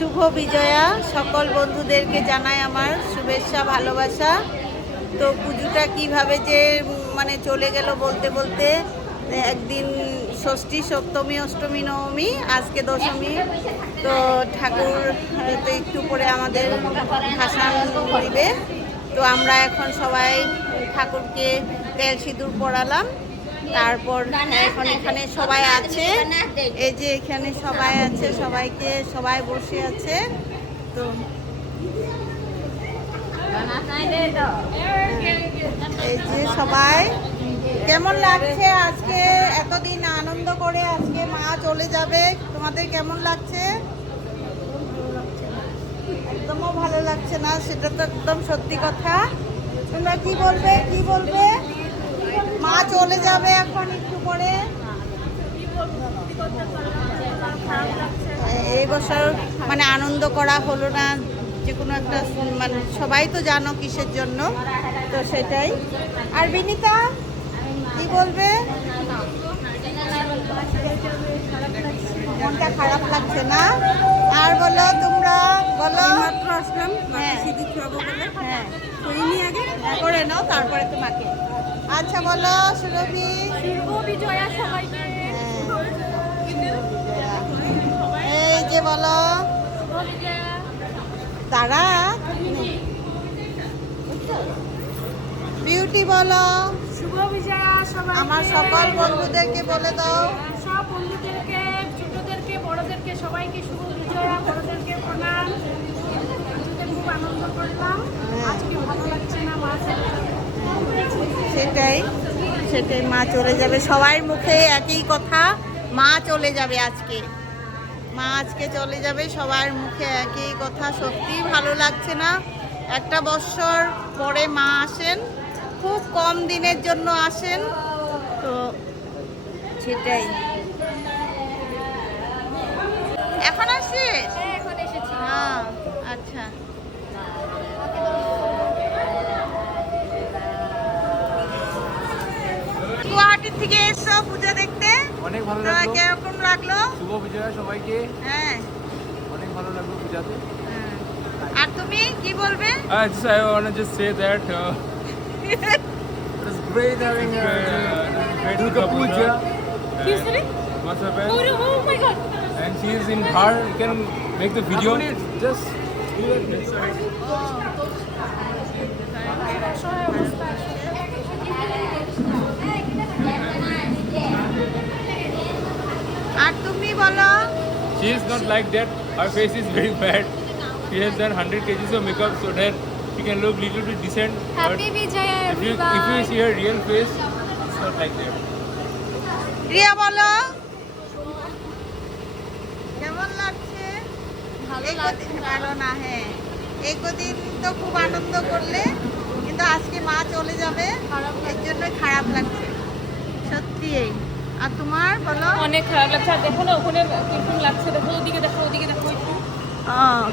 শুভ বিজয়া। সকল বন্ধুদেরকে জানাই আমার শুভেচ্ছা, ভালোবাসা। তো পুজোটা কীভাবে যে মানে চলে গেল বলতে বলতে, একদিন ষষ্ঠী, সপ্তমী, অষ্টমী, নবমী, আজকে দশমী। তো ঠাকুর তো একটু পরে আমাদের ভাসান দিবে। তো আমরা এখন সবাই ঠাকুরকে তেল সিঁদুর পরালাম। তারপর এখন এখানে সবাই আছে। এই যে এখানে সবাই আছে, সবাইকে সবাই বসে আছে। তো এই যে সবাই। কেমন লাগছে আজকে? এতদিন আনন্দ করে আজকে মা চলে যাবে। তোমাদের কেমন লাগছে? একদমও ভালো লাগছে না, সেটা তো একদম সত্যি কথা। তোমরা কি বলবে? কি বলবে? মা চলে যাবে এখন একটু পরে। এই বছর মানে আনন্দ করা হলো না যে কোনো একটা মানে সবাই তো জানো কিসের জন্য তো সেটাই। আর বিনিতা কি বলবে? মনটা খারাপ লাগছে না? আর বলো তোমরা বলো। মাত্র আসলাম হ্যাঁ। খাব হ্যাঁ করে নাও তারপরে তোমাকে। আচ্ছা বলো সুরভি। শুভ বিজয়া সবাইকে। এই যে বলো। তারা? বিউটি বলো। শুভ বিজয়া সবাই আমার সকল বন্ধুদেরকে বলে দাও। সব বন্ধুদেরকে ছোটদেরকে বড়দেরকে সবাইকে শুভ বিজয়া বড়দেরকে প্রণাম। খুব আনন্দ করলাম আজকে ভালো লাগছে না মা চলে যাবে। সেটাই সেটাই মা চলে যাবে। সবার মুখে একই কথা মা চলে যাবে আজকে। মা আজকে চলে যাবে সবার মুখে একই কথা। সত্যি ভালো লাগছে না। একটা বছর পরে মা আসেন খুব কম দিনের জন্য আসেন তো সেটাই। এখন আসছিস হ্যাঁ আচ্ছা। ভালো লাগল কীরকম লাগল শুভ বিজয়া সবাইকে হ্যাঁ অনেক ভালো লাগল পূজাতে হ্যাঁ। আর তুমি কি বলবে I just I want to just say that uh, It great having uh, great Durga Puja. History? what's happened, Oh, oh my god. and she is in Bhar. You can make the video. Just do that. আর তুমি বলো She is not like that. Her face is very bad. She has done 100 kgs of makeup so that she can look little bit decent. Happy Vijaya if you if you see her real face, it's not like that. Riya বলো কেমন লাগছে ভালো না হ্যাঁ এই কদিন তো খুব আনন্দ করলে কিন্তু আজকে মা চলে যাবে এর জন্য খারাপ লাগছে সত্যি এই আর তোমার বলো? অনেক খারাপ লাগছে। আর দেখো না ওখানে কীরকম লাগছে। দেখো ওদিকে দেখো ওদিকে দেখো একটু। আহ,